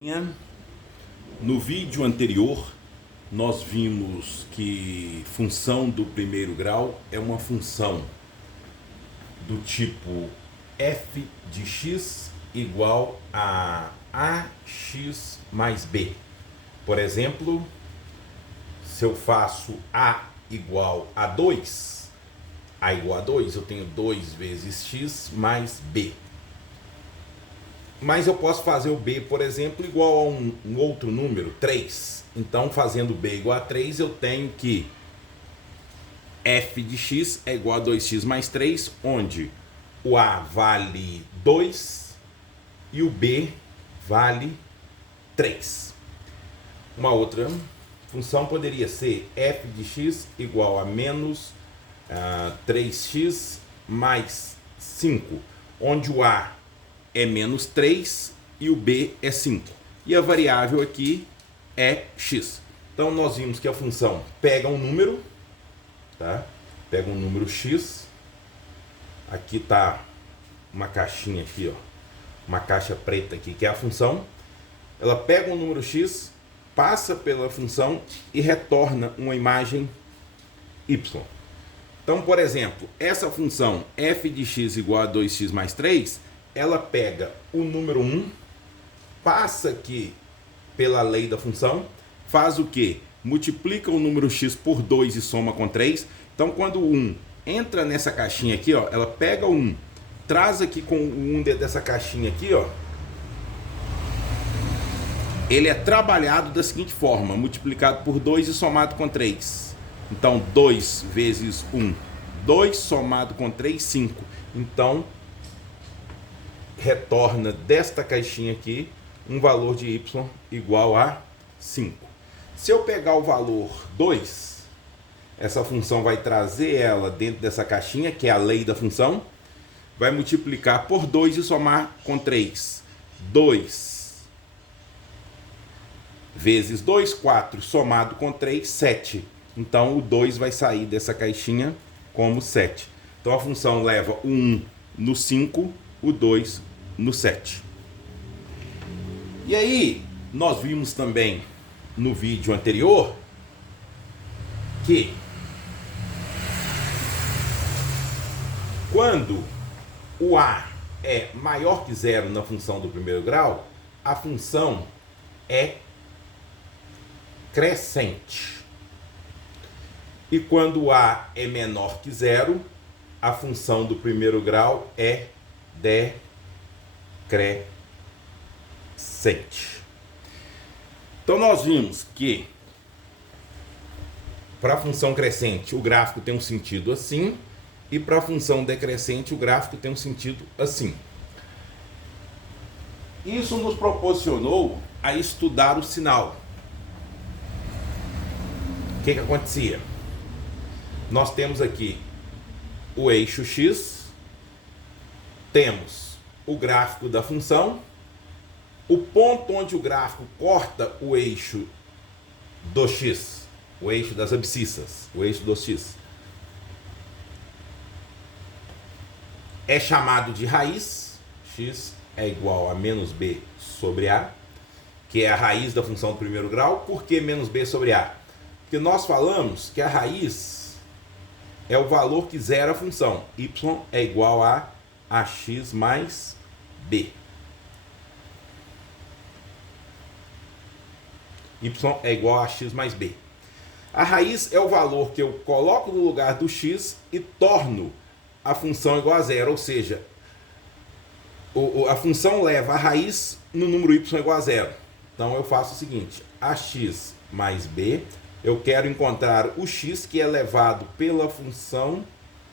No vídeo anterior, nós vimos que função do primeiro grau é uma função do tipo f de x igual a ax mais b. Por exemplo, se eu faço a igual a 2, a igual a 2, eu tenho 2 vezes x mais b. Mas eu posso fazer o b, por exemplo, igual a um outro número, 3. Então, fazendo b igual a 3, eu tenho que f de x é igual a 2x mais 3, onde o a vale 2 e o b vale 3. Uma outra função poderia ser f de x igual a menos 3x mais 5, onde o a é menos 3 e o b é 5. E a variável aqui é x. Então nós vimos que a função pega um número, tá? Pega um número x. Aqui está uma caixinha aqui, ó. Uma caixa preta aqui, que é a função. Ela pega um número x, passa pela função e retorna uma imagem y. Então, por exemplo, essa função f de x igual a 2x mais 3, ela pega o número 1, passa aqui pela lei da função, faz o quê? Multiplica o número x por 2 e soma com 3. Então, quando o 1 entra nessa caixinha aqui, ó, ela pega o 1, traz aqui com o 1 dentro dessa caixinha aqui, ó. Ele é trabalhado da seguinte forma, multiplicado por 2 e somado com 3. Então, 2 vezes 1, 2 somado com 3, 5. Então, retorna desta caixinha aqui um valor de y igual a 5. Se eu pegar o valor 2, essa função vai trazer ela dentro dessa caixinha, que é a lei da função, vai multiplicar por 2 e somar com 3. 2 vezes 2, 4, somado com 3, 7. Então o 2 vai sair dessa caixinha como 7. Então a função leva o 1 no 5, o 2 no 7. E aí, nós vimos também no vídeo anterior que quando o a é maior que zero na função do primeiro grau, a função é crescente. E quando o a é menor que zero, a função do primeiro grau é decrescente. Então nós vimos que para a função crescente o gráfico tem um sentido assim, e para a função decrescente o gráfico tem um sentido assim. Isso nos proporcionou a estudar o sinal. O que acontecia? Nós temos aqui o eixo x, temos o gráfico da função, o ponto onde o gráfico corta o eixo do x, o eixo das abscissas, o eixo do x, é chamado de raiz. X é igual a menos b sobre a, que é a raiz da função do primeiro grau. Por que menos b sobre a? Porque nós falamos que a raiz é o valor que zera a função. Y é igual a ax mais b. Y é igual a x mais b. A raiz é o valor que eu coloco no lugar do x e torno a função igual a zero, ou seja, a função leva a raiz no número y igual a zero. Então eu faço o seguinte, ax mais b, eu quero encontrar o x que é levado pela função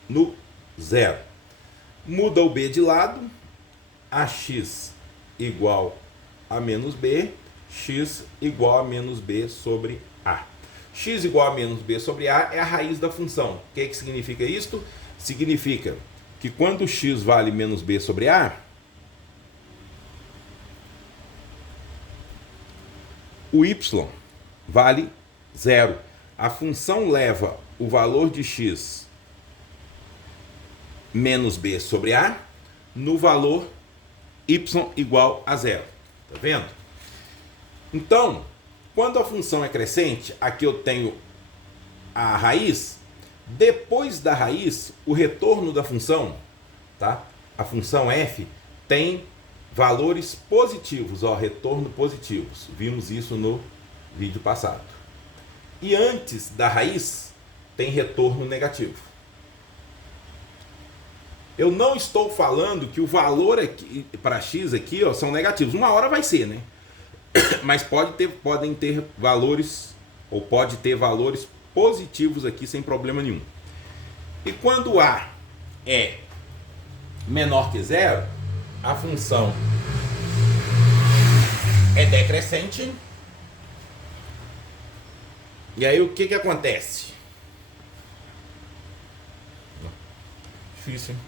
no zero. Muda o b de lado, ax igual a menos b, x igual a menos b sobre a. X igual a menos b sobre a é a raiz da função. O que significa isto? Significa que quando x vale menos b sobre a, o y vale zero. A função leva o valor de x menos b sobre a no valor y igual a zero. Tá vendo? Então, quando a função é crescente, aqui eu tenho a raiz. Depois da raiz, o retorno da função, tá? A função f tem valores positivos, ó, retorno positivos. Vimos isso no vídeo passado. E antes da raiz, tem retorno negativo. Eu não estou falando que o valor aqui para x aqui, ó, são negativos. Uma hora vai ser, né? Mas podem ter valores, ou pode ter valores positivos aqui sem problema nenhum. E quando a é menor que zero, a função é decrescente. E aí o que acontece? Difícil, hein?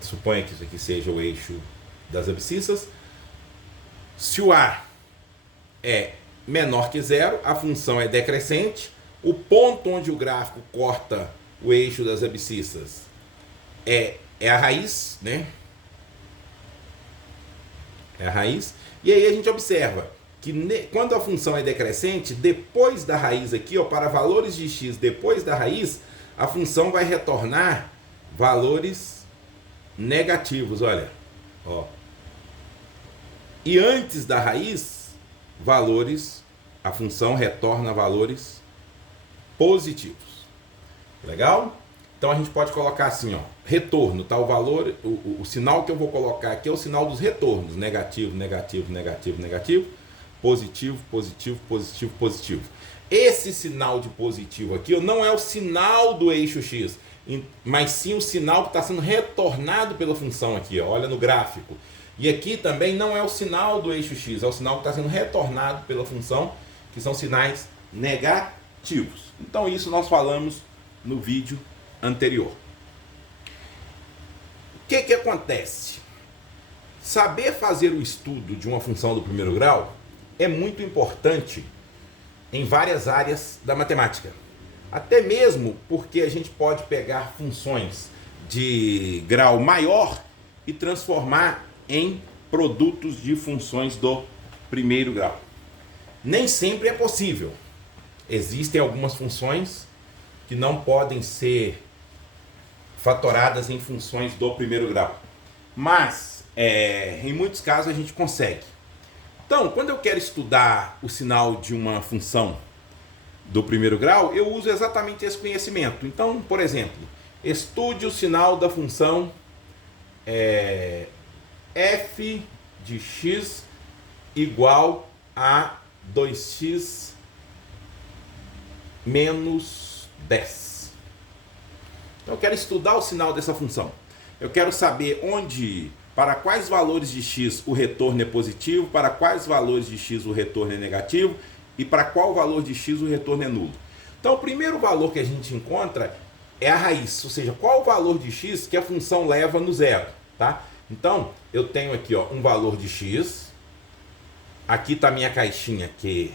Suponha que isso aqui seja o eixo das abscissas. Se o A é menor que zero, a função é decrescente. O ponto onde o gráfico corta o eixo das abscissas é a raiz, né? É a raiz. E aí a gente observa que quando a função é decrescente, depois da raiz aqui, ó, para valores de x depois da raiz, a função vai retornar valores negativos, olha. Ó. E antes da raiz, a função retorna valores positivos. Legal? Então a gente pode colocar assim, ó, retorno, tá? O valor, o sinal que eu vou colocar aqui é o sinal dos retornos, negativo, negativo, negativo, negativo, positivo, positivo, positivo, positivo. Esse sinal de positivo aqui não é o sinal do eixo x, mas sim o sinal que está sendo retornado pela função aqui, ó, olha no gráfico. E aqui também não é o sinal do eixo x, é o sinal que está sendo retornado pela função, que são sinais negativos. Então isso nós falamos no vídeo anterior. O que acontece? Saber fazer o estudo de uma função do primeiro grau é muito importante em várias áreas da matemática. Até mesmo porque a gente pode pegar funções de grau maior e transformar em produtos de funções do primeiro grau. Nem sempre é possível. Existem algumas funções que não podem ser fatoradas em funções do primeiro grau. Mas, em muitos casos, a gente consegue. Então, quando eu quero estudar o sinal de uma função do primeiro grau, eu uso exatamente esse conhecimento. Então, por exemplo, estude o sinal da função f de x igual a 2x menos 10. Então, eu quero estudar o sinal dessa função. Eu quero saber para quais valores de x o retorno é positivo, para quais valores de x o retorno é negativo e para qual valor de x o retorno é nulo. Então, o primeiro valor que a gente encontra é a raiz, ou seja, qual o valor de x que a função leva no zero, tá? Então, eu tenho aqui, ó, um valor de x, aqui está a minha caixinha, que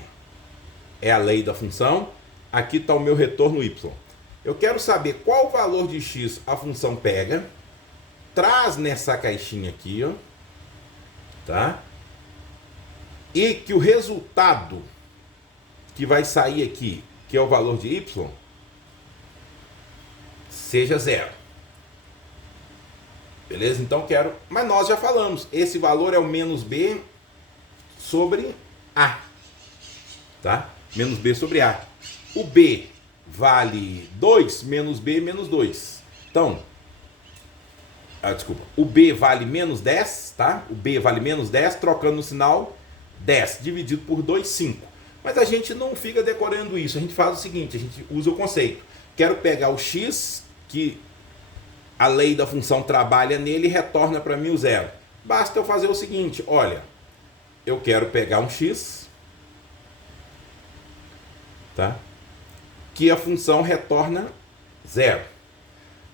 é a lei da função, aqui está o meu retorno y. Eu quero saber qual valor de x a função pega, traz nessa caixinha aqui, ó, tá? E que o resultado que vai sair aqui, que é o valor de y, seja zero. Beleza? Então quero... Mas nós já falamos, esse valor é o menos b sobre a. Tá? Menos b sobre a. O b vale 2, menos b menos 2. Então, desculpa, o b vale menos 10, tá? O b vale menos 10, trocando o sinal 10, dividido por 2, 5. Mas a gente não fica decorando isso, a gente faz o seguinte, a gente usa o conceito. Quero pegar o x, que a lei da função trabalha nele e retorna para mim o zero. Basta eu fazer o seguinte, olha, eu quero pegar um x, tá? Que a função retorna zero.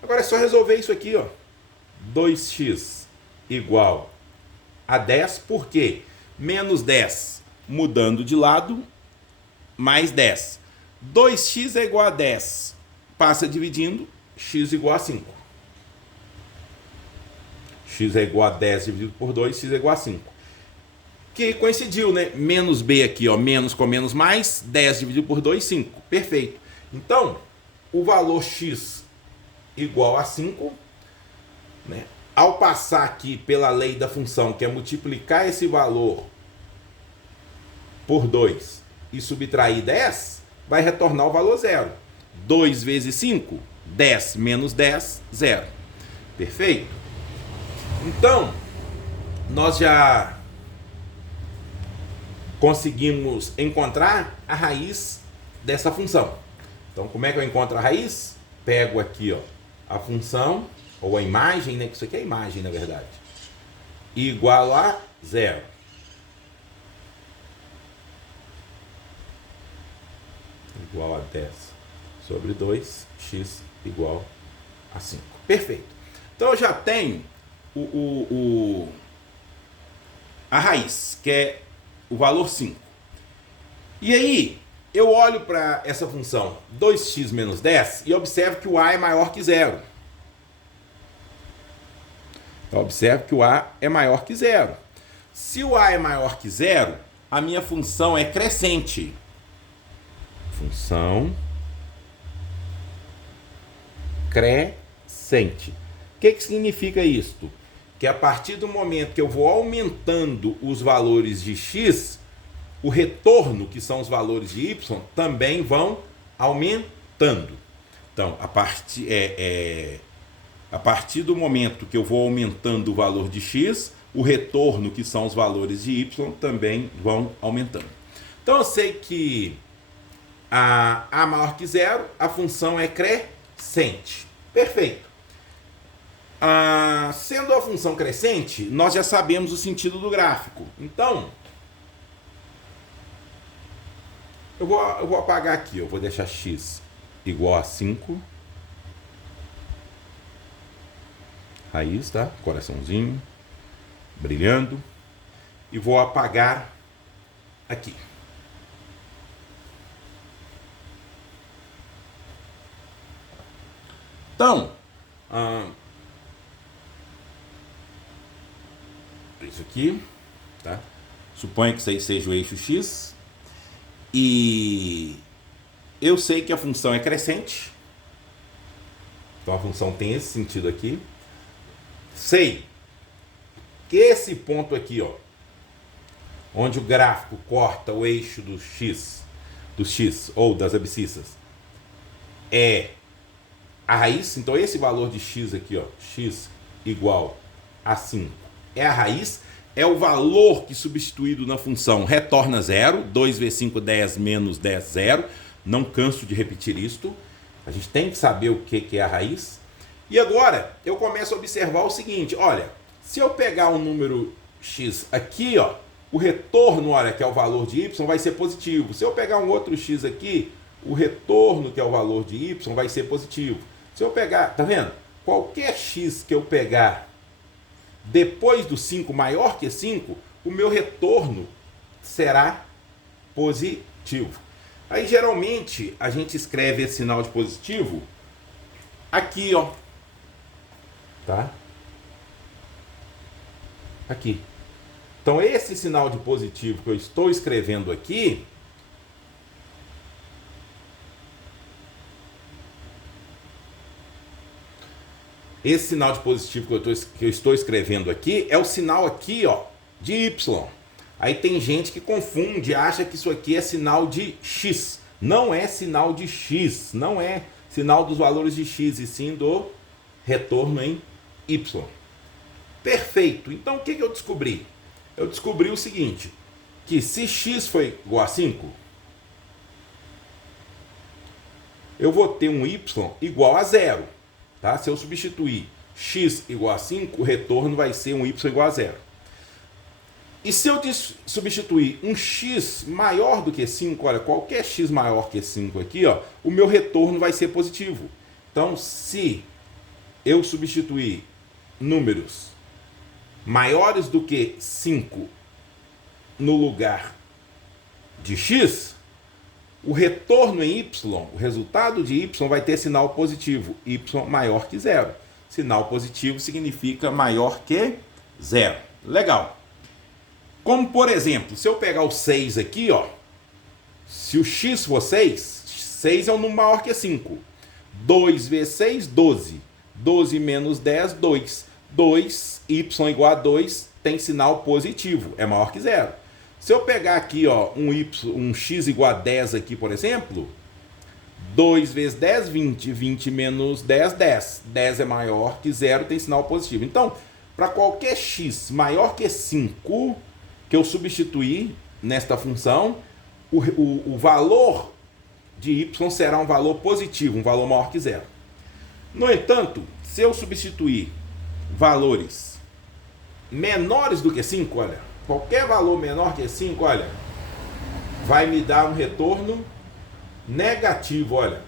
Agora é só resolver isso aqui, ó. 2x igual a 10, por quê? Menos 10 mudando de lado, mais 10. 2x é igual a 10, passa dividindo, x igual a 5. x é igual a 10 dividido por 2, x é igual a 5. Que coincidiu, né? Menos b aqui, ó, menos com menos mais, 10 dividido por 2, 5. Perfeito. Então, o valor x igual a 5, né? Ao passar aqui pela lei da função, que é multiplicar esse valor por 2 e subtrair 10, vai retornar o valor 0. 2 vezes 5, 10 menos 10, 0. Perfeito? Então, nós já conseguimos encontrar a raiz dessa função. Então, como é que eu encontro a raiz? Pego aqui, ó, a função, ou a imagem, né? Que isso aqui é a imagem, na verdade. Igual a 0. Igual a 10 sobre 2, x igual a 5. Perfeito. Então, eu já tenho a raiz, que é o valor 5. E aí, eu olho para essa função 2x menos 10 e observo que o a é maior que 0. Eu observo que o a é maior que 0. Se o a é maior que 0, a minha função é crescente. Função crescente. O que significa isto? Que a partir do momento que eu vou aumentando os valores de x, o retorno, que são os valores de y, também vão aumentando. Então, a partir do momento que eu vou aumentando o valor de x, o retorno, que são os valores de y, também vão aumentando. Então, eu sei que a maior que 0, a função é crescente. Perfeito. Sendo a função crescente, nós já sabemos o sentido do gráfico. Então, eu vou apagar aqui. Eu vou deixar x igual a 5. Raiz, tá? Coraçãozinho brilhando. E vou apagar aqui. Então, isso aqui, tá? Suponha que isso aí seja o eixo x. E eu sei que a função é crescente. Então a função tem esse sentido aqui. Sei que esse ponto aqui, ó, onde o gráfico corta o eixo do x ou das abscissas, é a raiz. Então esse valor de x aqui, ó, x igual a 5, é a raiz, é o valor que substituído na função retorna 0. 2 vezes 5, 10 menos 10, 0. Não canso de repetir isto. A gente tem que saber o que é a raiz. E agora eu começo a observar o seguinte, olha, se eu pegar um número x aqui, ó, o retorno, olha, que é o valor de y, vai ser positivo. Se eu pegar um outro x aqui, o retorno, que é o valor de y, vai ser positivo. Se eu pegar, tá vendo? Qualquer x que eu pegar depois do 5 maior que 5, o meu retorno será positivo. Aí geralmente a gente escreve esse sinal de positivo aqui, ó. Tá? Aqui. Então esse sinal de positivo que eu estou escrevendo aqui, esse sinal de positivo que eu estou escrevendo aqui é o sinal aqui, ó, de y. Aí tem gente que confunde, acha que isso aqui é sinal de x. Não é sinal de x, não é sinal dos valores de x, e sim do retorno em y. Perfeito. Então o que eu descobri? Eu descobri o seguinte, que se x foi igual a 5, eu vou ter um y igual a 0. Tá? Se eu substituir x igual a 5, o retorno vai ser um y igual a 0. E se eu substituir um x maior do que 5, olha, qualquer x maior que 5 aqui, ó, o meu retorno vai ser positivo. Então, se eu substituir números maiores do que 5 no lugar de x, o retorno em y, o resultado de y vai ter sinal positivo, y maior que 0. Sinal positivo significa maior que zero. Legal. Como, por exemplo, se eu pegar o 6 aqui, ó, se o x for 6, 6 é um número maior que 5. 2 vezes 6, 12. 12 menos 10, 2. 2, y igual a 2, tem sinal positivo, é maior que zero. Se eu pegar aqui, ó, um x igual a 10 aqui, por exemplo, 2 vezes 10, 20. 20 menos 10, 10. 10 é maior que zero, tem sinal positivo. Então, para qualquer x maior que 5, que eu substituir nesta função, o valor de y será um valor positivo, um valor maior que zero. No entanto, se eu substituir valores menores do que 5, olha, qualquer valor menor que 5, olha, vai me dar um retorno negativo, olha.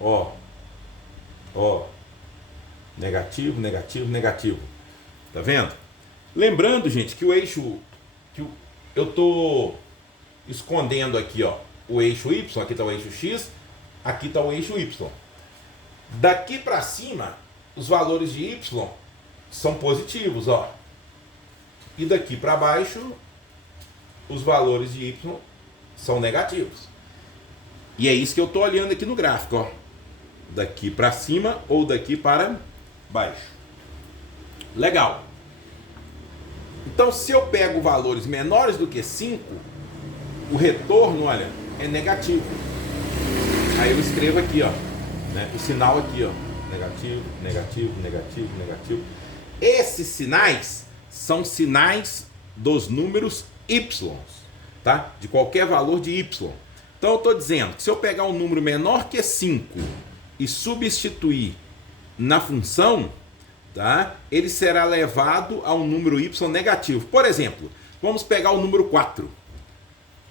Ó. Negativo, negativo, negativo. Tá vendo? Lembrando, gente, que o eixo eu tô escondendo aqui, ó, o eixo y, aqui está o eixo x, aqui está o eixo y. Daqui para cima, os valores de y são positivos, ó. E daqui para baixo, os valores de y são negativos. E é isso que eu estou olhando aqui no gráfico, ó. Daqui para cima ou daqui para baixo. Legal. Então, se eu pego valores menores do que 5, o retorno, olha, é negativo. Aí eu escrevo aqui, ó, né, o sinal aqui, ó, negativo, negativo, negativo, negativo. Esses sinais são sinais dos números y, tá? De qualquer valor de y. Então eu estou dizendo que se eu pegar um número menor que 5 e substituir na função, tá? Ele será levado a um número y negativo. Por exemplo, vamos pegar o número 4.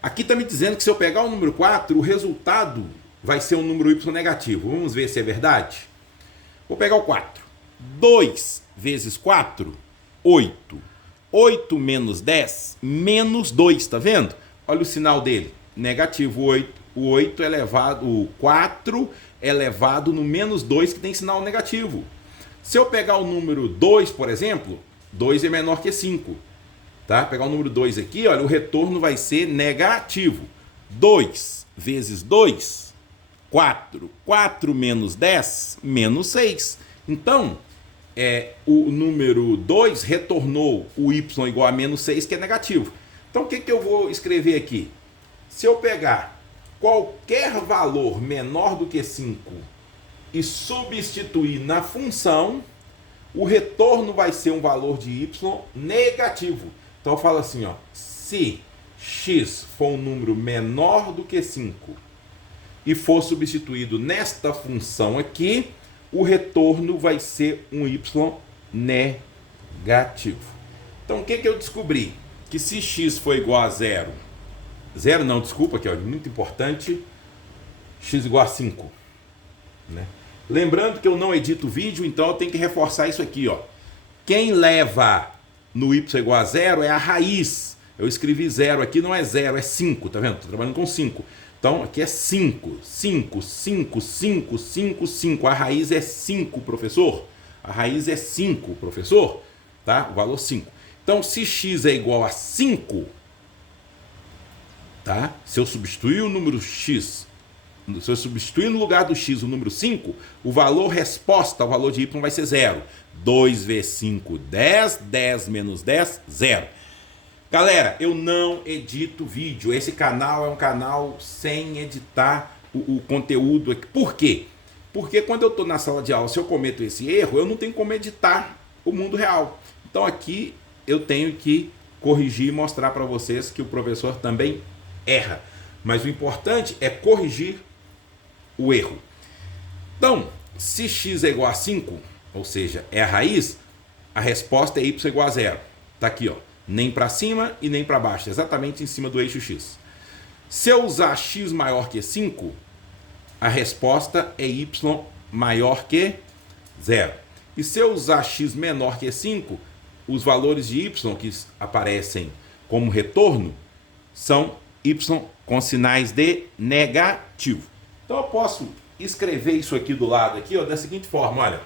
Aqui está me dizendo que se eu pegar o número 4, o resultado vai ser um número y negativo. Vamos ver se é verdade? Vou pegar o 4. 2 vezes 4, 8. 8 menos 10, menos 2, tá vendo? Olha o sinal dele, negativo. 8. O 8 é elevado, o 4 é elevado no menos 2, que tem sinal negativo. Se eu pegar o número 2, por exemplo, 2 é menor que 5. Tá? Pegar o número 2 aqui, olha, o retorno vai ser negativo. 2 vezes 2, 4. 4 menos 10, menos 6. Então, o número 2 retornou o y igual a menos 6, que é negativo. Então, o que eu vou escrever aqui? Se eu pegar qualquer valor menor do que 5 e substituir na função, o retorno vai ser um valor de y negativo. Então eu falo assim, ó, se x for um número menor do que 5 e for substituído nesta função aqui, o retorno vai ser um y negativo. Então o que eu descobri? Que se x for igual a zero, aqui, ó, muito importante, x igual a 5, né? Lembrando que eu não edito vídeo, então eu tenho que reforçar isso aqui, ó. Quem leva no y igual a zero é a raiz. Eu escrevi zero aqui, não é zero, é 5, tá vendo? Estou trabalhando com 5. Então aqui é 5, 5, 5, 5, 5, 5. A raiz é 5, professor. A raiz é 5, professor. Tá? O valor 5. Então se x é igual a 5, tá? Se eu substituir o número x, se eu substituir no lugar do x o número 5, o valor resposta ao valor de y vai ser 0. 2 vezes 5, 10. 10 menos 10, 0. Galera, eu não edito vídeo. Esse canal é um canal sem editar o conteúdo aqui. Por quê? Porque quando eu estou na sala de aula, se eu cometo esse erro, eu não tenho como editar o mundo real. Então aqui eu tenho que corrigir e mostrar para vocês que o professor também erra. Mas o importante é corrigir o erro. Então, se x é igual a 5, ou seja, é a raiz, a resposta é y igual a 0. Está aqui, ó. Nem para cima e nem para baixo, exatamente em cima do eixo x. Se eu usar x maior que 5, a resposta é y maior que 0. E se eu usar x menor que 5, os valores de y que aparecem como retorno são y com sinais de negativo. Então eu posso escrever isso aqui do lado aqui, ó, da seguinte forma, olha.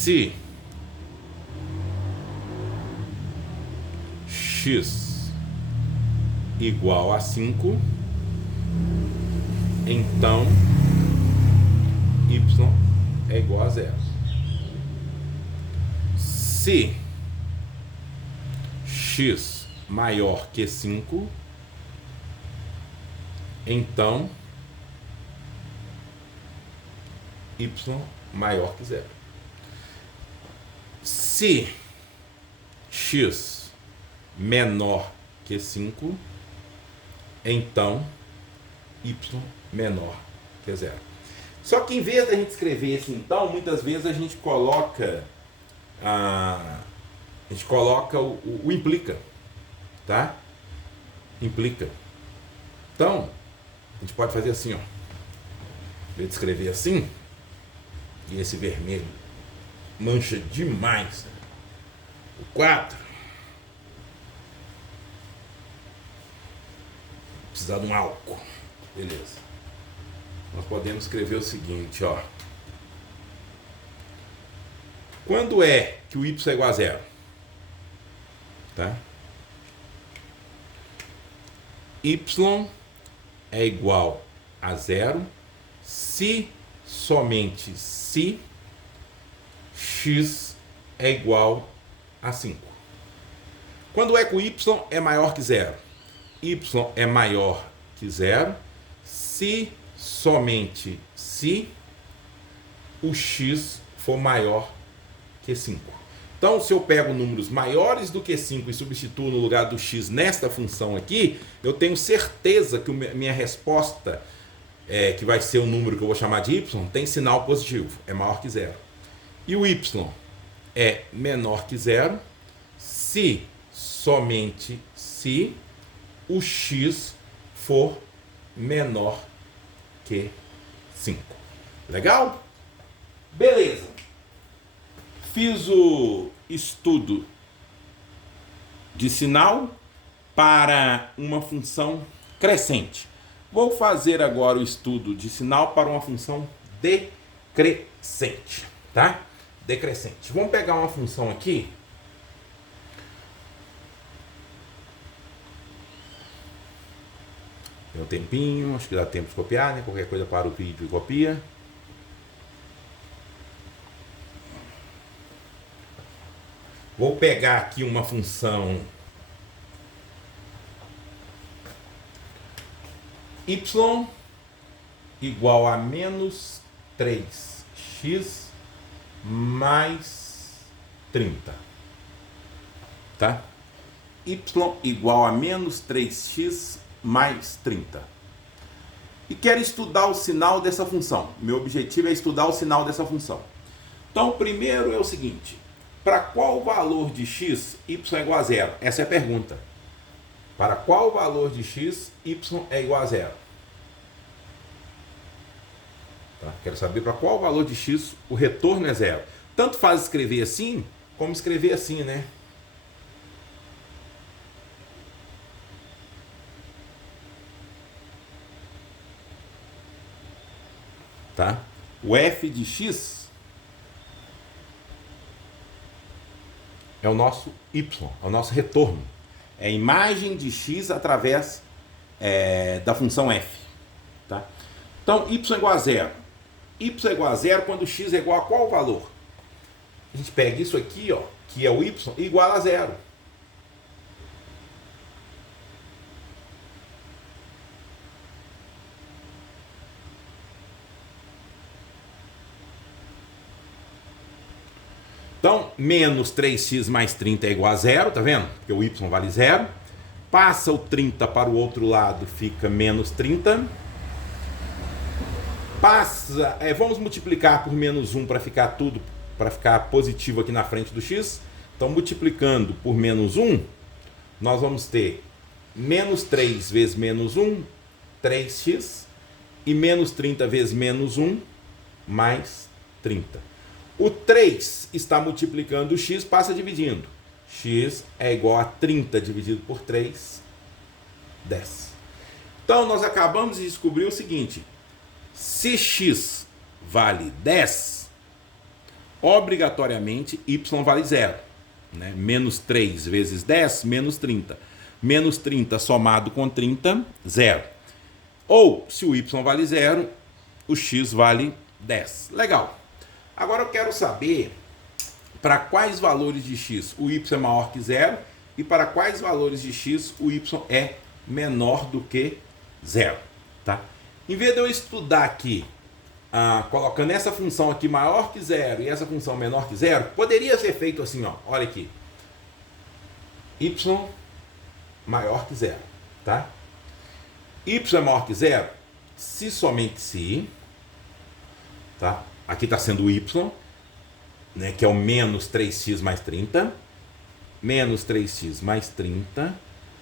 se x igual a 5, então y é igual a 0. Se x maior que 5, então y maior que 0. Se x menor que 5, então y menor que 0. Só que em vez da gente escrever esse então, muitas vezes a gente coloca o implica, tá? Implica. Então, a gente pode fazer assim, ó. Em vez de escrever assim, e esse vermelho mancha demais, né? O 4. Precisar de um álcool. Beleza. Nós podemos escrever o seguinte, ó. Quando é que o y é igual a 0? Tá? Y é igual a 0 se somente se x é igual a 5. Quando é que o y é maior que 0? Y é maior que 0 se somente se o x for maior que 5. Então, se eu pego números maiores do que 5 e substituo no lugar do x nesta função aqui, eu tenho certeza que minha resposta, que vai ser o número que eu vou chamar de y, tem sinal positivo, é maior que 0. E o y é menor que 0 se somente se o x for menor que 5. Legal? Beleza. Fiz o estudo de sinal para uma função crescente. Vou fazer agora o estudo de sinal para uma função decrescente, tá? Decrescente. Vamos pegar uma função aqui. Tem um tempinho, acho que dá tempo de copiar, né? Qualquer coisa para o vídeo e copia. Vou pegar aqui uma função y igual a menos 3x mais 30. Tá? Y igual a menos 3x mais 30. E quero estudar o sinal dessa função. Meu objetivo é estudar o sinal dessa função. Então, primeiro é o seguinte. Para qual valor de x, y é igual a 0? Essa é a pergunta. Para qual valor de x, y é igual a 0? Tá? Quero saber para qual valor de x o retorno é 0. Tanto faz escrever assim, como escrever assim, né? Tá? O f de x é o nosso y, é o nosso retorno. É a imagem de x através da função f. Tá? Então, y é igual a 0. Y é igual a 0 quando x é igual a qual valor? A gente pega isso aqui, ó, que é o y, igual a 0. Então, menos 3x mais 30 é igual a 0, tá vendo? Porque o y vale 0. Passa o 30 para o outro lado, fica menos 30. Passa, vamos multiplicar por menos 1 para ficar tudo, para ficar positivo aqui na frente do x. Então, multiplicando por menos 1, nós vamos ter menos 3 vezes menos 1, 3x. E menos 30 vezes menos 1, mais 30. O 3 está multiplicando o x, passa dividindo. X é igual a 30 dividido por 3, 10. Então, nós acabamos de descobrir o seguinte. Se x vale 10, obrigatoriamente y vale zero. Né? Menos 3 vezes 10, menos 30. Menos 30 somado com 30, zero. Ou, se o y vale zero, o x vale 10. Legal. Agora eu quero saber para quais valores de x o y é maior que zero e para quais valores de x o y é menor do que zero. Tá? Em vez de eu estudar aqui, colocando essa função aqui maior que zero e essa função menor que zero, poderia ser feito assim, ó, olha aqui. Y maior que zero, tá? Y é maior que zero se somente se, tá? Aqui está sendo o y, né, que é o menos 3x mais 30, menos 3x mais 30,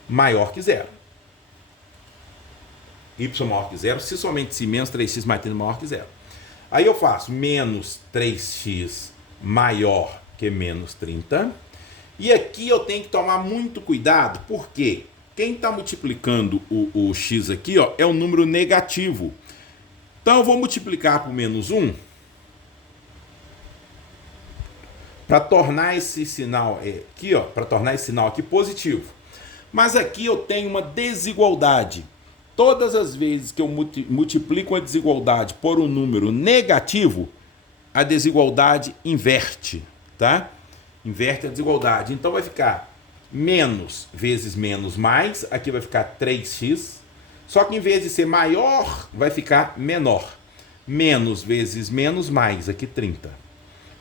maior que zero. Y maior que zero se somente se menos 3x mais 30 maior que zero. Aí eu faço menos 3x maior que menos 30. E aqui eu tenho que tomar muito cuidado, porque quem está multiplicando o x aqui, ó, é um número negativo. Então eu vou multiplicar por menos 1 para tornar esse sinal aqui, ó, para tornar esse sinal aqui positivo. Mas aqui eu tenho uma desigualdade. Todas as vezes que eu multiplico uma desigualdade por um número negativo, a desigualdade inverte, tá? Inverte a desigualdade. Então vai ficar menos vezes menos mais, aqui vai ficar 3x, só que em vez de ser maior, vai ficar menor. Menos vezes menos mais, aqui 30.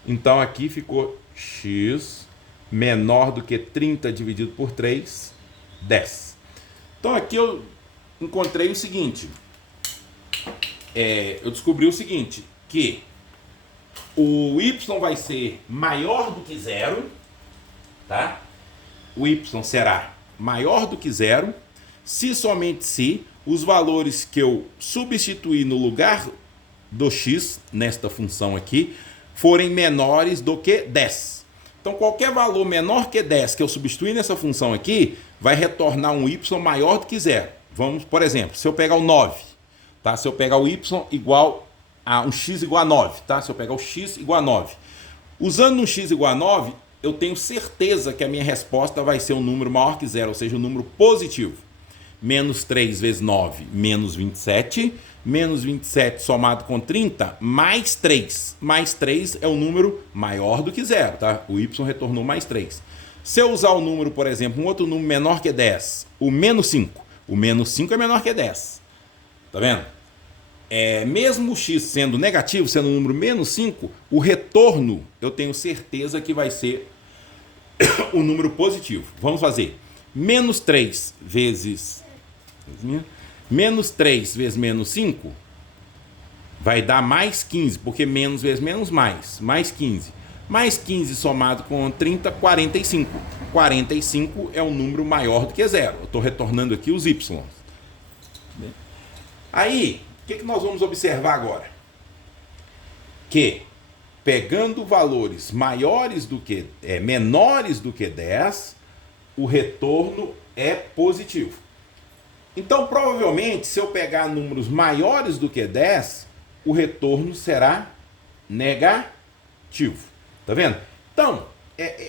Então aqui ficou x menor do que 30 dividido por 3, 10. Então aqui eu encontrei o seguinte, eu descobri o seguinte, que o y vai ser maior do que zero, tá? O y será maior do que zero, se somente se os valores que eu substituir no lugar do x, nesta função aqui, forem menores do que 10. Então, qualquer valor menor que 10 que eu substituir nessa função aqui, vai retornar um y maior do que zero. Vamos, por exemplo, se eu pegar o 9, tá? Se eu pegar o y igual a um x igual a 9, tá? Se eu pegar o x igual a 9. Usando um x igual a 9, eu tenho certeza que a minha resposta vai ser um número maior que zero, ou seja, um número positivo. Menos 3 vezes 9, menos 27. Menos 27 somado com 30, mais 3. Mais 3 é um número maior do que zero, tá? O y retornou mais 3. Se eu usar o número, por exemplo, um outro número menor que 10, o menos 5. O menos 5 é menor que 10. Tá vendo? Mesmo o x sendo negativo, sendo um número menos 5, o retorno eu tenho certeza que vai ser um número positivo. Vamos fazer menos 3 vezes... Menos 3 vezes menos 5 vai dar mais 15, porque menos vezes menos mais 15. Mais 15 somado com 30, 45. 45 é um número maior do que zero. Eu estou retornando aqui os y. Aí, o que nós vamos observar agora? Que, pegando valores maiores do que, menores do que 10, o retorno é positivo. Então, provavelmente, se eu pegar números maiores do que 10, o retorno será negativo. Tá vendo? Então,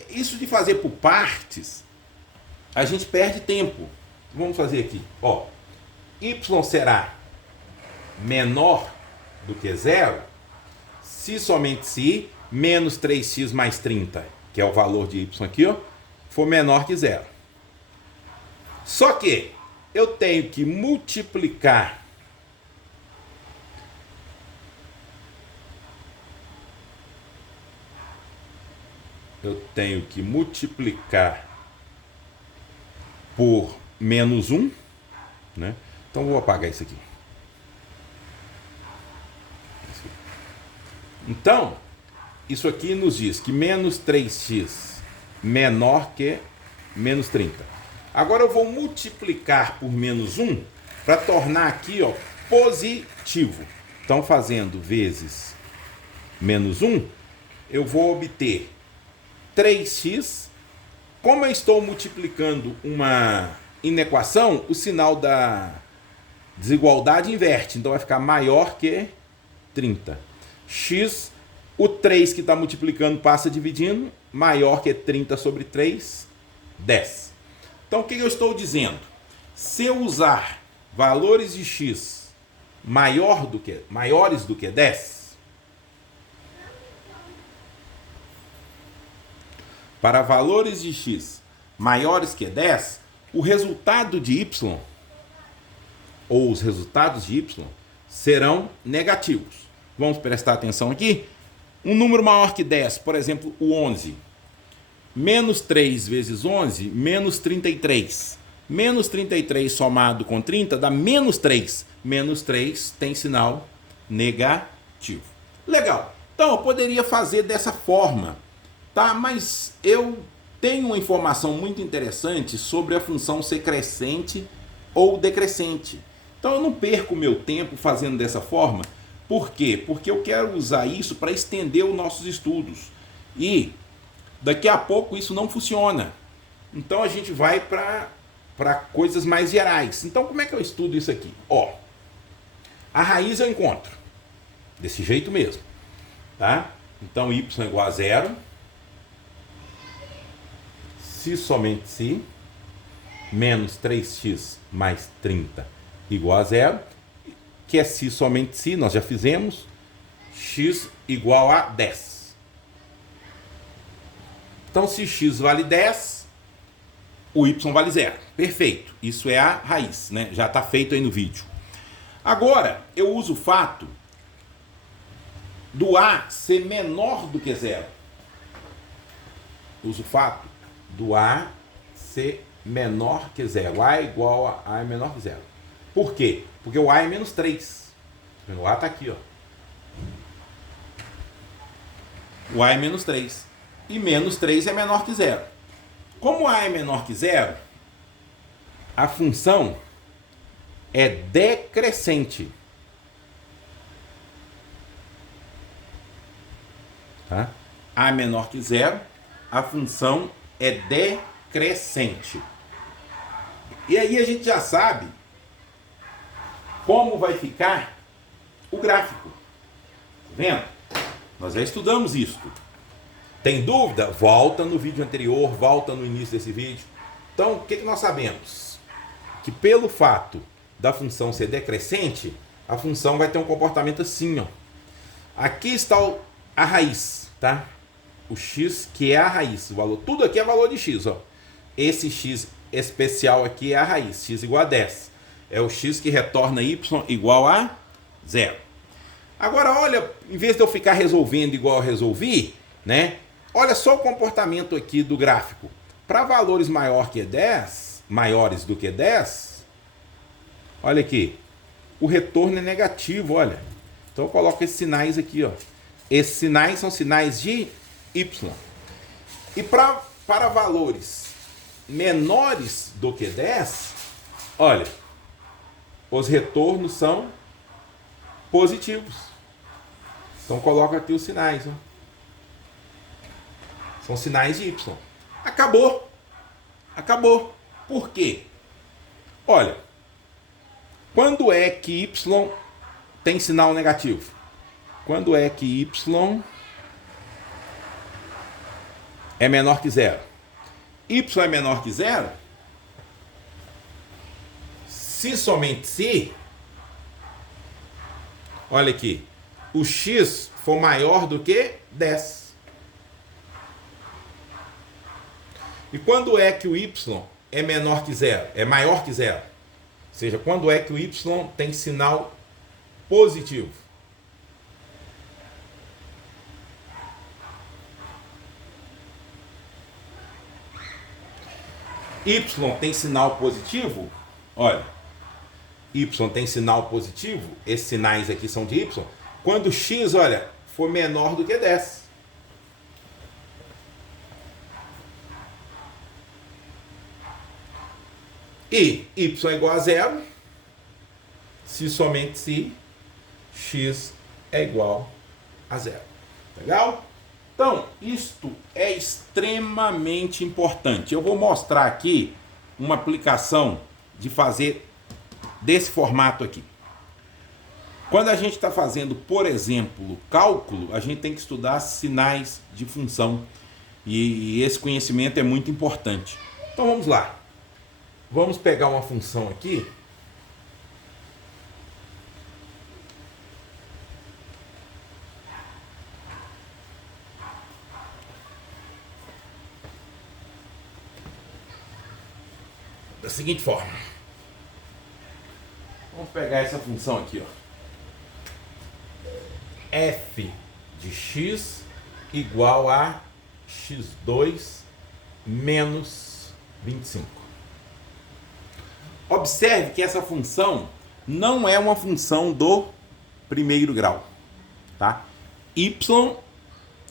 isso de fazer por partes, a gente perde tempo. Vamos fazer aqui. Ó, y será menor do que zero se somente se menos 3x mais 30, que é o valor de y aqui, ó, for menor que zero. Só que eu tenho que multiplicar por menos 1, né? Então vou apagar isso aqui. Então, isso aqui nos diz que menos 3x menor que menos 30. Agora eu vou multiplicar por menos 1 para tornar aqui, ó, positivo. Então, fazendo vezes menos 1, eu vou obter 3x. Como eu estou multiplicando uma inequação, o sinal da desigualdade inverte. Então, vai ficar maior que 30. X O 3 que está multiplicando passa dividindo, maior que 30 sobre 3, 10. Então o que eu estou dizendo? Se eu usar valores de x maiores do que 10, para valores de x maiores que 10, o resultado de y, ou os resultados de y, serão negativos. Vamos prestar atenção aqui. Um número maior que 10, por exemplo, o 11. Menos 3 vezes 11, menos 33. Menos 33 somado com 30 dá menos 3. Menos 3 tem sinal negativo. Legal. Então eu poderia fazer dessa forma, tá? Mas eu tenho uma informação muito interessante sobre a função ser crescente ou decrescente. Então eu não perco meu tempo fazendo dessa forma. Por quê? Porque eu quero usar isso para estender os nossos estudos. E daqui a pouco isso não funciona. Então a gente vai para coisas mais gerais. Então como é que eu estudo isso aqui? Ó, a raiz eu encontro desse jeito mesmo, tá? Então y igual a 0, se somente se, menos 3x mais 30 igual a 0, que é se somente se, nós já fizemos, x igual a 10. Então se x vale 10, o y vale 0. Perfeito. Isso é a raiz, né? Já está feito aí no vídeo. Agora, eu uso o fato do a ser menor do que 0. Uso o fato do a ser menor que 0. A é igual a é menor que 0. Por quê? Porque o a é menos 3. O a está aqui, ó. O a é menos 3. E menos 3 é menor que 0. Como a é menor que 0, a função é decrescente. Tá? A é menor que 0, a função é decrescente. E aí a gente já sabe como vai ficar o gráfico. Tá vendo? Nós já estudamos isso. Tem dúvida? Volta no vídeo anterior, volta no início desse vídeo. Então, o que nós sabemos? Que pelo fato da função ser decrescente, a função vai ter um comportamento assim, ó. Aqui está a raiz, tá? O x que é a raiz, o valor, tudo aqui é valor de x, ó. Esse x especial aqui é a raiz, x igual a 10. É o x que retorna y igual a 0. Agora, olha, em vez de eu ficar resolvendo igual eu resolvi, né? Olha só o comportamento aqui do gráfico. Para valores maiores do que 10, olha aqui, o retorno é negativo, olha. Então eu coloco esses sinais aqui, ó. Esses sinais são sinais de y. E para valores menores do que 10, olha, os retornos são positivos. Então coloco aqui os sinais, ó. São sinais de y. Acabou. Acabou. Por quê? Olha, quando é que y tem sinal negativo? Quando é que y é menor que 0? Y é menor que 0? Se somente se, olha aqui, o x for maior do que 10. E quando é que o y é menor que 0? É maior que 0? Ou seja, quando é que o y tem sinal positivo? Y tem sinal positivo? Olha, y tem sinal positivo, esses sinais aqui são de y, quando x, olha, for menor do que 10. E y é igual a 0, se somente se x é igual a 0. Legal? Então, isto é extremamente importante. Eu vou mostrar aqui uma aplicação de fazer desse formato aqui. Quando a gente está fazendo, por exemplo, cálculo, a gente tem que estudar sinais de função. E esse conhecimento é muito importante. Então vamos lá. Vamos pegar uma função aqui. Da seguinte forma. Vamos pegar essa função aqui, ó. F de x igual a x2 menos 25. Observe que essa função não é uma função do primeiro grau, tá? Y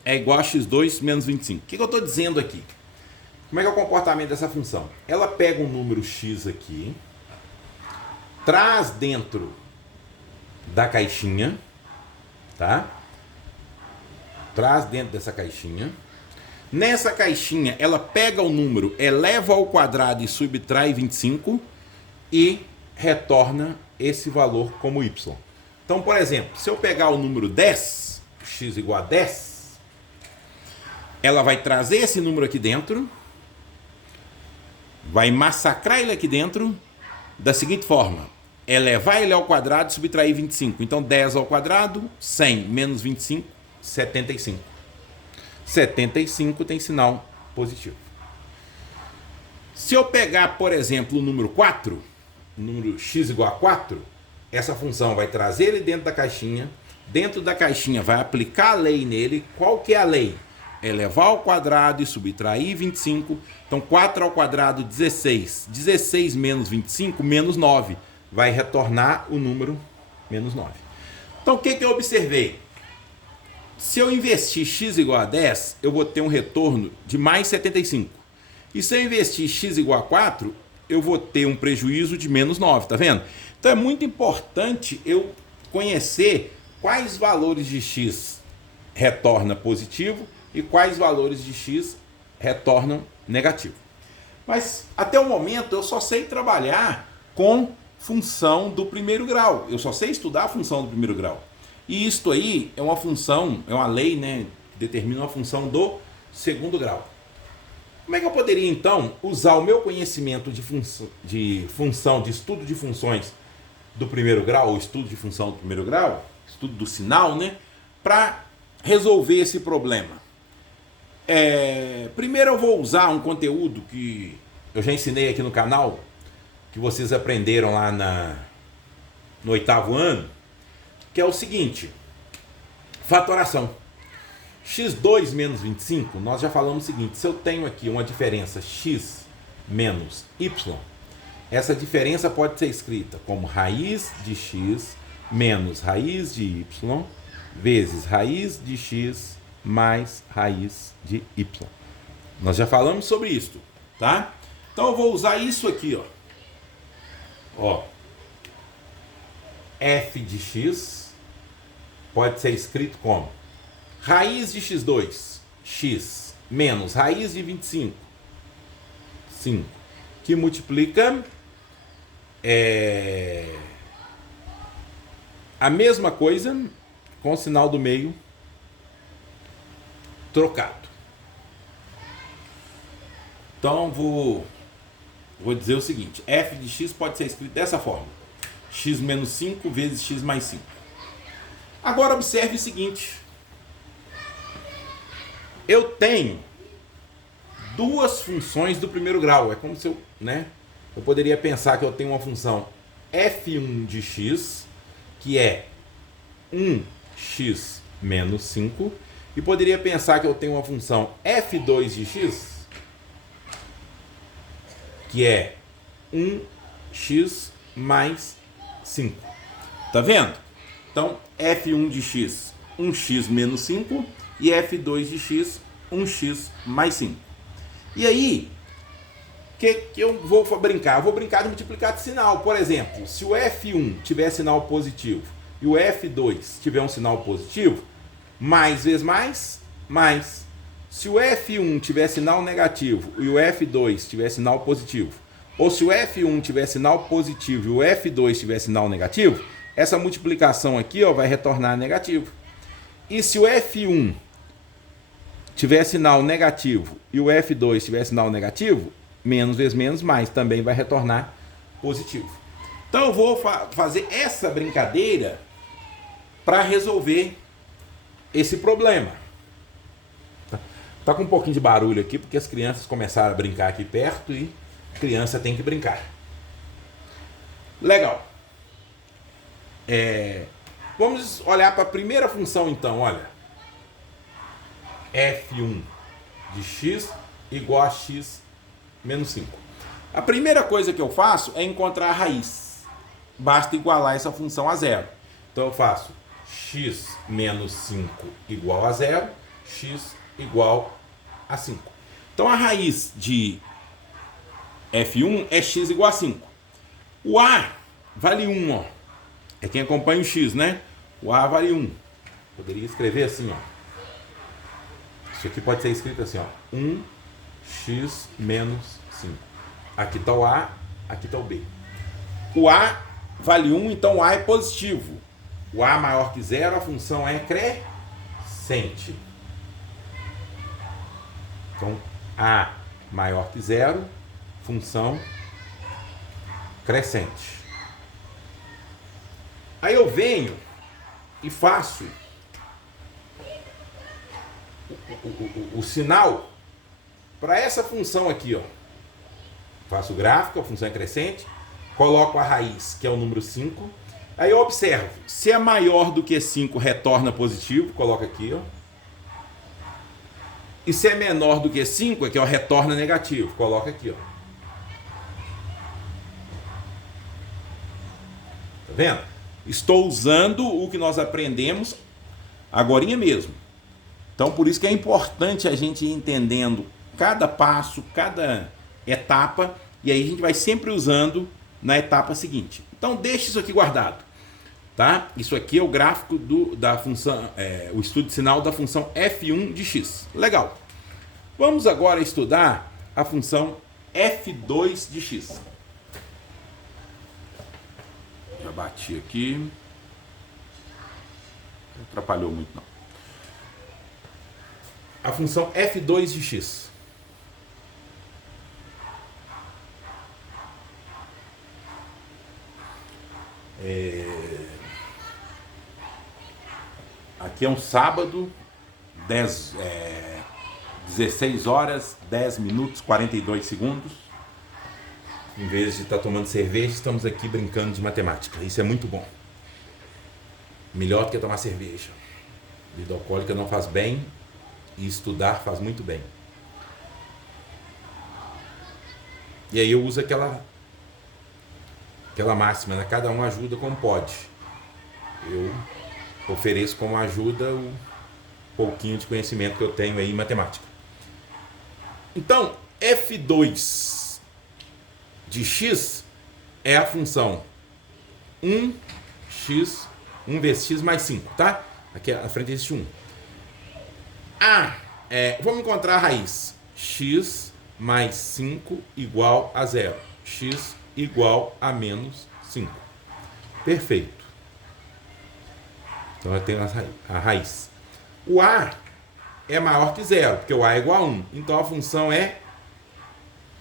é igual a x2 menos 25. O que eu estou dizendo aqui? Como é que é o comportamento dessa função? Ela pega um número x aqui, traz dentro da caixinha, tá? Traz dentro dessa caixinha. Nessa caixinha, ela pega o número, eleva ao quadrado e subtrai 25 e retorna esse valor como y. Então, por exemplo, se eu pegar o número 10, x igual a 10, ela vai trazer esse número aqui dentro, vai massacrar ele aqui dentro da seguinte forma: elevar ele ao quadrado e subtrair 25. Então 10 ao quadrado, 100 menos 25, 75. 75 tem sinal positivo. Se eu pegar, por exemplo, o número 4, o número x igual a 4, essa função vai trazer ele dentro da caixinha. Dentro da caixinha vai aplicar a lei nele. Qual que é a lei? Elevar ao quadrado e subtrair 25. Então 4 ao quadrado, 16. 16 menos 25, menos 9. Vai retornar o número menos 9. Então o que eu observei? Se eu investir x igual a 10, eu vou ter um retorno de mais 75. E se eu investir x igual a 4, eu vou ter um prejuízo de menos 9, tá vendo? Então é muito importante eu conhecer quais valores de x retorna positivo e quais valores de x retornam negativo. Mas até o momento eu só sei trabalhar com função do primeiro grau. Eu só sei estudar a função do primeiro grau. E isto aí é uma função, é uma lei, né, que determina uma função do segundo grau. Como é que eu poderia então usar o meu conhecimento de função, de estudo de funções do primeiro grau, ou estudo de função do primeiro grau, estudo do sinal, né, para resolver esse problema? Primeiro eu vou usar um conteúdo que eu já ensinei aqui no canal, que vocês aprenderam lá no 8º ano, que é o seguinte: fatoração. x2 menos 25, nós já falamos o seguinte: se eu tenho aqui uma diferença x menos y, essa diferença pode ser escrita como raiz de x menos raiz de y vezes raiz de x mais raiz de y. Nós já falamos sobre isso, tá? Então eu vou usar isso aqui, ó. F de x pode ser escrito como raiz de x2, x, menos raiz de 25, 5, que multiplica a mesma coisa com o sinal do meio trocado. Então vou dizer o seguinte: f de x pode ser escrito dessa forma: x menos 5 vezes x mais 5. Agora observe o seguinte: eu tenho duas funções do primeiro grau. É como se eu poderia pensar que eu tenho uma função f1 de x, que é 1x menos 5, e poderia pensar que eu tenho uma função f2 de x, que é 1x mais 5. Tá vendo? Então, f1 de x, 1x menos 5, e f2 de x, 1x mais 5. E aí, o que eu vou brincar? Eu vou brincar de multiplicar de sinal. Por exemplo, se o f1 tiver sinal positivo e o f2 tiver um sinal positivo, mais vezes mais. Se o f1 tiver sinal negativo e o f2 tiver sinal positivo, ou se o f1 tiver sinal positivo e o f2 tiver sinal negativo, essa multiplicação aqui, ó, vai retornar negativo. E se o F1 tiver sinal negativo e o F2 tiver sinal negativo, menos vezes menos mais também vai retornar positivo. Então eu vou fazer essa brincadeira para resolver esse problema. Tá com um pouquinho de barulho aqui porque as crianças começaram a brincar aqui perto e criança tem que brincar. Legal. Vamos olhar para a primeira função então, olha. F1 de x igual a x menos 5. A primeira coisa que eu faço é encontrar a raiz. Basta igualar essa função a zero. Então eu faço x menos 5 igual a zero, x igual a 5. Então a raiz de F1 é x igual a 5. O A vale 1, ó. É quem acompanha o x, né? O A vale 1. Poderia escrever assim, ó. Isso aqui pode ser escrito assim, ó. 1x menos 5. Aqui está o A, aqui está o B. O A vale 1, então o A é positivo. O A maior que zero, a função é crescente. Então, A maior que zero, função crescente. Aí eu venho e faço o sinal para essa função aqui, ó. Faço o gráfico, a função é crescente, coloco a raiz, que é o número 5. Aí eu observo, se é maior do que 5, retorna positivo, coloca aqui, ó. E se é menor do que 5, aqui, ó, retorna negativo, coloca aqui, ó. Tá vendo? Estou usando o que nós aprendemos agorinha mesmo. Então, por isso que é importante a gente ir entendendo cada passo, cada etapa, e aí a gente vai sempre usando na etapa seguinte. Então, deixe isso aqui guardado, tá? Isso aqui é o gráfico da função, o estudo de sinal da função F1 de x. Legal. Vamos agora estudar a função F2 de x. Já bati aqui. Não atrapalhou muito, não. A função F2 de x. Aqui é um sábado, 16 horas, 10 minutos, 42 segundos. Em vez de estar tomando cerveja, estamos aqui brincando de matemática. Isso é muito bom. Melhor do que tomar cerveja. Bebida alcoólica não faz bem. E estudar faz muito bem. E aí eu uso aquela máxima, né? Cada um ajuda como pode. Eu ofereço como ajuda o pouquinho de conhecimento que eu tenho aí em matemática. Então, F2 de x é a função 1x, 1 vezes x mais 5, tá? Aqui à frente existe 1. Vamos encontrar a raiz. X mais 5 igual a 0. X igual a menos 5. Perfeito. Então eu tenho a raiz. O A é maior que 0, porque o A é igual a 1. Então a função é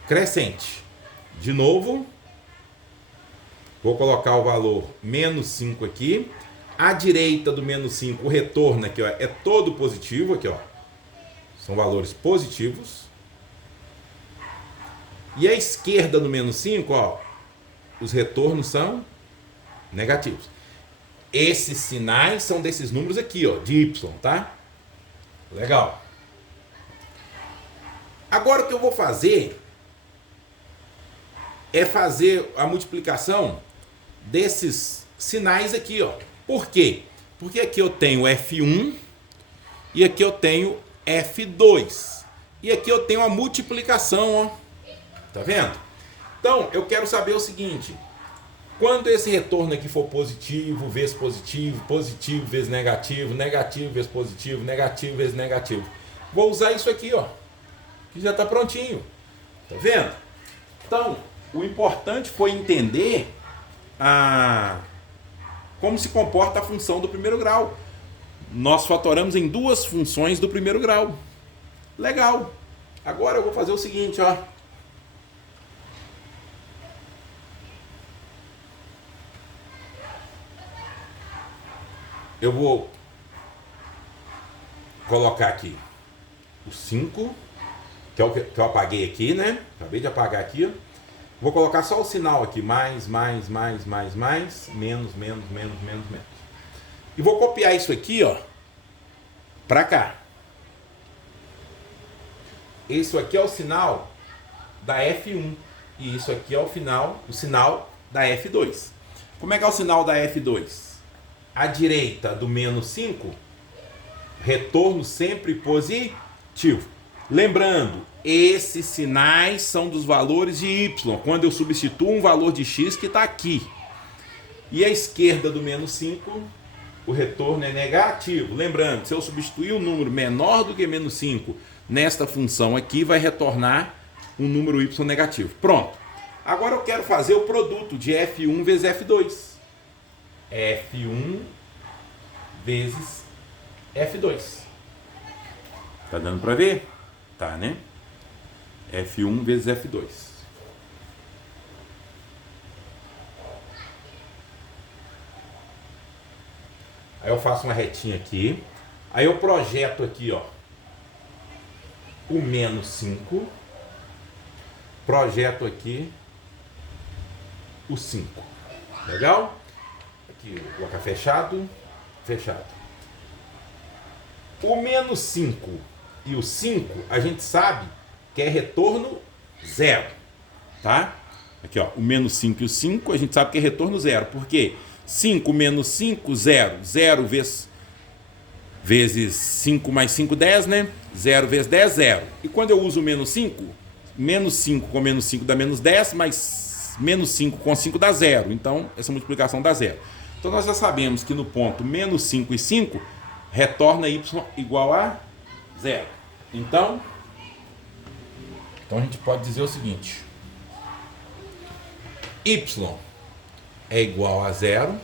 crescente. De novo, vou colocar o valor menos 5 aqui. À direita do menos 5, o retorno aqui, ó, é todo positivo. Aqui, ó. São valores positivos. E à esquerda do menos 5, ó, os retornos são negativos. Esses sinais são desses números aqui, ó, de y, tá? Legal. Agora o que eu vou fazer é fazer a multiplicação desses sinais aqui, ó. Por quê? Porque aqui eu tenho F1 e aqui eu tenho F2. E aqui eu tenho a multiplicação, ó. Tá vendo? Então, eu quero saber o seguinte. Quando esse retorno aqui for positivo vezes positivo, positivo vezes negativo, negativo vezes positivo, negativo vezes negativo. Vou usar isso aqui, ó. Que já está prontinho. Tá vendo? Então, o importante foi entender como se comporta a função do primeiro grau. Nós fatoramos em duas funções do primeiro grau. Legal. Agora eu vou fazer o seguinte, ó. Eu vou colocar aqui o 5, que é o que eu apaguei aqui, né? Acabei de apagar aqui, ó. Vou colocar só o sinal aqui, mais, menos. E vou copiar isso aqui, ó, pra cá. Isso aqui é o sinal da F1 e isso aqui é o sinal da F2. Como é que é o sinal da F2? À direita do menos 5, retorno sempre positivo. Lembrando, esses sinais são dos valores de y, quando eu substituo um valor de x que está aqui. E à esquerda do menos 5, o retorno é negativo. Lembrando, se eu substituir um número menor do que menos 5 nesta função aqui, vai retornar um número y negativo. Pronto. Agora eu quero fazer o produto de F1 vezes F2. F1 vezes F2. Tá dando para ver? Tá, né? F1 vezes F2. Aí eu faço uma retinha aqui. Aí eu projeto aqui, ó, o menos 5. Projeto aqui o 5. Legal? Aqui, vou colocar fechado. Fechado. O menos 5 e o 5, a gente sabe que é retorno zero. Tá? Aqui, ó, o menos 5 e o 5, a gente sabe que é retorno zero. Por quê? 5 menos 5, 0. 0 vezes 5 mais 5, 10, né? 0 vezes 10, 0. E quando eu uso o menos 5 com menos 5 dá menos 10, mas menos 5 com 5 dá 0. Então, essa multiplicação dá 0. Então, nós já sabemos que no ponto menos 5 e 5, retorna y igual a 0. Então a gente pode dizer o seguinte: y é igual a 0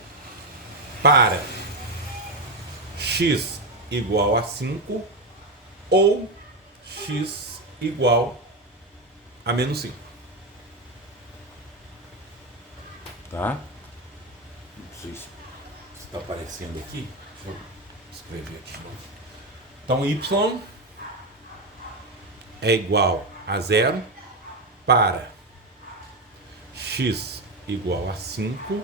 para x igual a 5 ou x igual a menos 5. Tá? Não sei se está aparecendo aqui. Deixa eu escrever aqui de novo. Então, y é igual a 0 para x igual a 5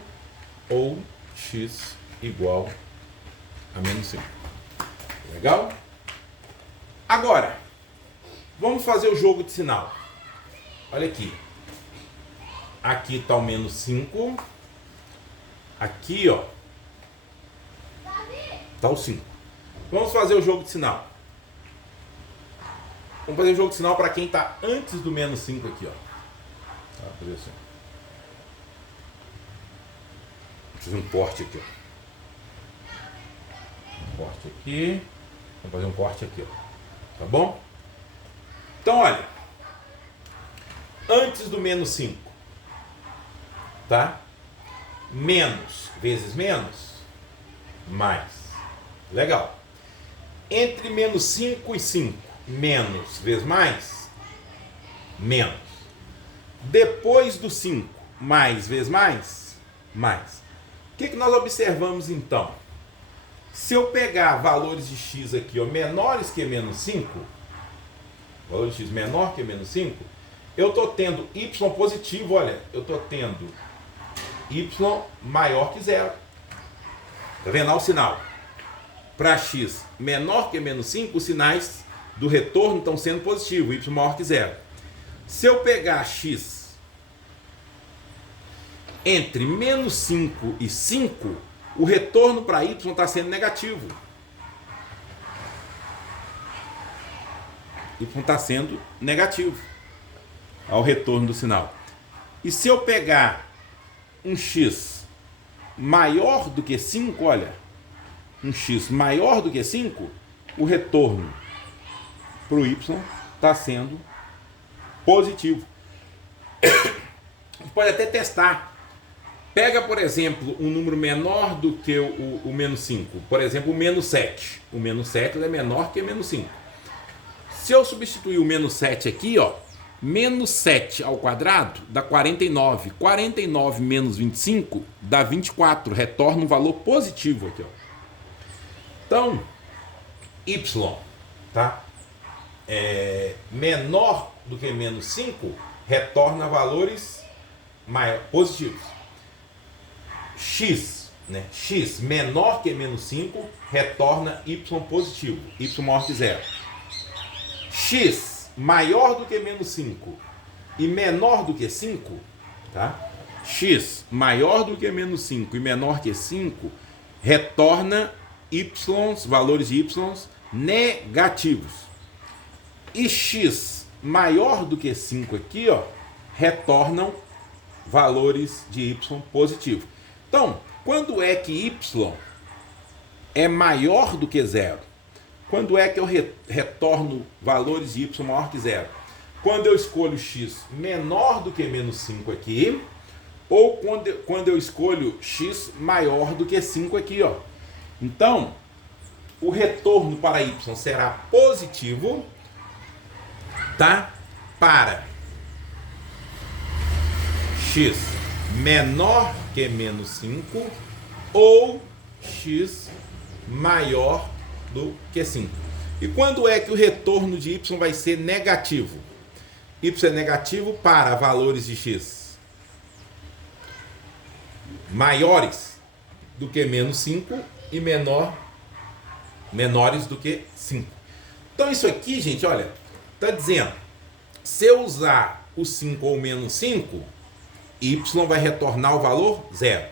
ou x igual a menos 5. Legal? Agora, vamos fazer o jogo de sinal. Olha aqui. Aqui está o menos 5. Aqui, ó, está o 5. Vamos fazer o jogo de sinal. Vamos fazer o jogo de sinal para quem está antes do menos 5 aqui, ó. Tá, vou fazer assim. Vou fazer um corte aqui, ó. Um corte aqui. Vamos fazer um corte aqui, ó. Tá bom? Então, olha. Antes do menos 5. Tá? Menos vezes menos. Mais. Legal. Entre menos 5 e 5. Menos vezes mais, menos. Depois do 5, mais vezes mais, mais. O que nós observamos então? Se eu pegar valores de x aqui, ó, menores que menos 5, valor de x menor que menos 5, eu estou tendo y positivo, olha, eu estou tendo y maior que 0. Está vendo? Olha o sinal. Para x menor que menos 5, os sinais do retorno estão sendo positivo, y maior que 0. Se eu pegar x entre menos 5 e 5, o retorno para y está sendo negativo. Y está sendo negativo ao retorno do sinal. E se eu pegar um x maior do que 5, olha, um x maior do que 5, o retorno para o y está sendo positivo. A gente pode até testar. Pega, por exemplo, um número menor do que o menos 5. Por exemplo, o menos 7. O menos 7 é menor que menos 5. Se eu substituir o menos 7 aqui, ó, menos 7 ao quadrado dá 49. 49 menos 25 dá 24. Retorna um valor positivo aqui, ó. Então, y, tá? Menor do que menos 5 retorna valores positivos. X, né? X menor que menos 5 retorna y positivo, y maior que 0. X maior do que menos 5 e menor do que 5, tá? X maior do que menos 5 e menor que 5 retorna y, valores de y negativos. E x maior do que 5 aqui, ó, retornam valores de y positivo. Então, quando é que y é maior do que 0? Quando é que eu retorno valores de y maior que 0? Quando eu escolho x menor do que menos 5 aqui, ou quando eu escolho x maior do que 5 aqui, ó. Então, o retorno para y será positivo, tá? Para x menor que menos 5 ou x maior do que 5. E quando é que o retorno de y vai ser negativo? Y é negativo para valores de x maiores do que menos 5 e menores do que 5. Então isso aqui, gente, olha, está dizendo, se eu usar o 5 ou menos 5, y vai retornar o valor 0.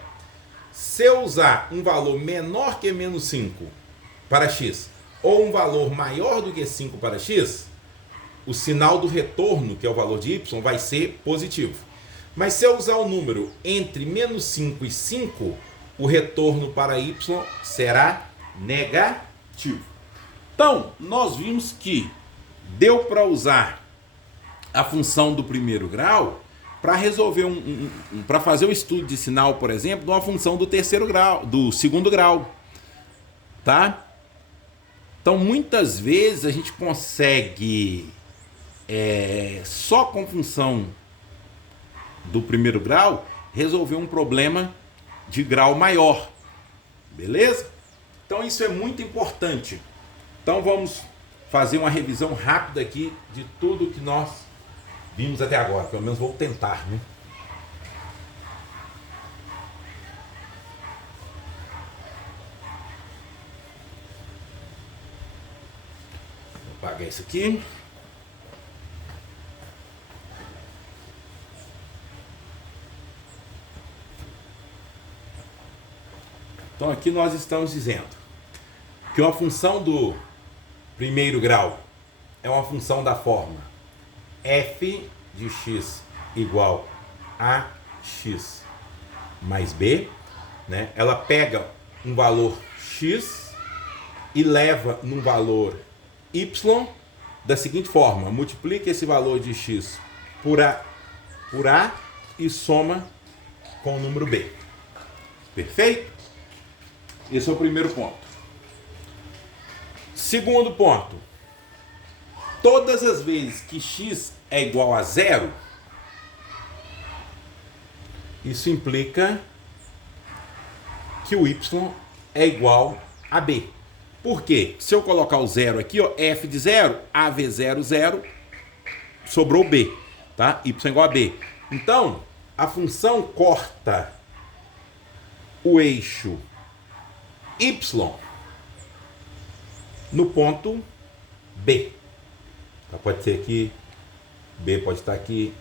Se eu usar um valor menor que menos 5 para x, ou um valor maior do que 5 para x, o sinal do retorno, que é o valor de y, vai ser positivo. Mas se eu usar o número entre menos 5 e 5, o retorno para y será negativo. Então, nós vimos que deu para usar a função do primeiro grau para resolver para fazer o estudo de sinal, por exemplo, de uma função do terceiro grau, do segundo grau, tá? Então, muitas vezes a gente consegue só com função do primeiro grau resolver um problema de grau maior, beleza? Então isso é muito importante. Então vamos fazer uma revisão rápida aqui de tudo que nós vimos até agora, pelo menos vou tentar, né? Vou apagar isso aqui. Então aqui nós estamos dizendo que uma função do primeiro grau é uma função da forma f de x igual a x mais b, né? Ela pega um valor x e leva num valor y da seguinte forma: multiplica esse valor de x por a e soma com o número b. Perfeito? Esse é o primeiro ponto. Segundo ponto. Todas as vezes que x é igual a 0, isso implica que o y é igual a b. Por quê? Se eu colocar o 0 aqui, ó, f de 0, AV0, 0, sobrou b, tá? Y é igual a b. Então, a função corta o eixo y no ponto B. Tá? Pode ser aqui, B pode estar aqui,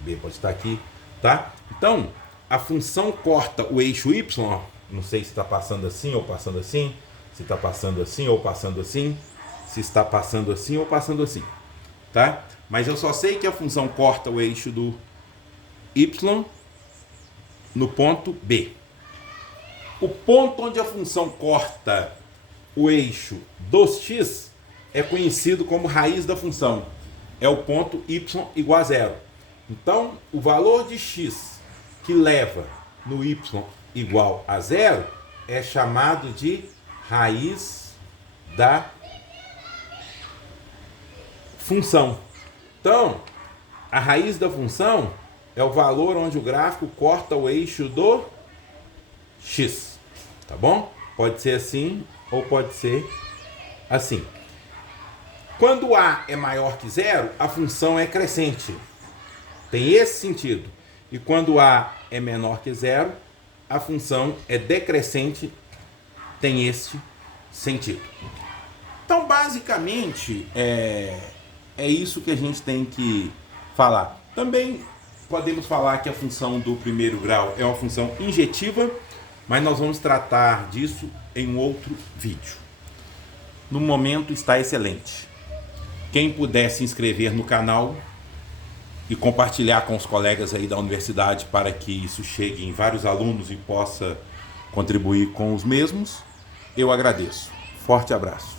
B pode estar aqui, tá? Então, a função corta o eixo y, ó, não sei se está passando assim ou passando assim, se está passando assim ou passando assim, se está passando assim ou passando assim, tá? Mas eu só sei que a função corta o eixo do y no ponto B. O ponto onde a função corta o eixo dos x é conhecido como raiz da função. É o ponto y igual a 0. Então, o valor de x que leva no y igual a zero é chamado de raiz da função. Então, a raiz da função é o valor onde o gráfico corta o eixo do x, tá bom? Pode ser assim ou pode ser assim. Quando a é maior que zero, a função é crescente. Tem esse sentido. E quando a é menor que zero, a função é decrescente. Tem este sentido. Então, basicamente, é isso que a gente tem que falar. Também podemos falar que a função do primeiro grau é uma função injetiva, mas nós vamos tratar disso em um outro vídeo. No momento está excelente. Quem puder se inscrever no canal e compartilhar com os colegas aí da universidade para que isso chegue em vários alunos e possa contribuir com os mesmos, eu agradeço. Forte abraço.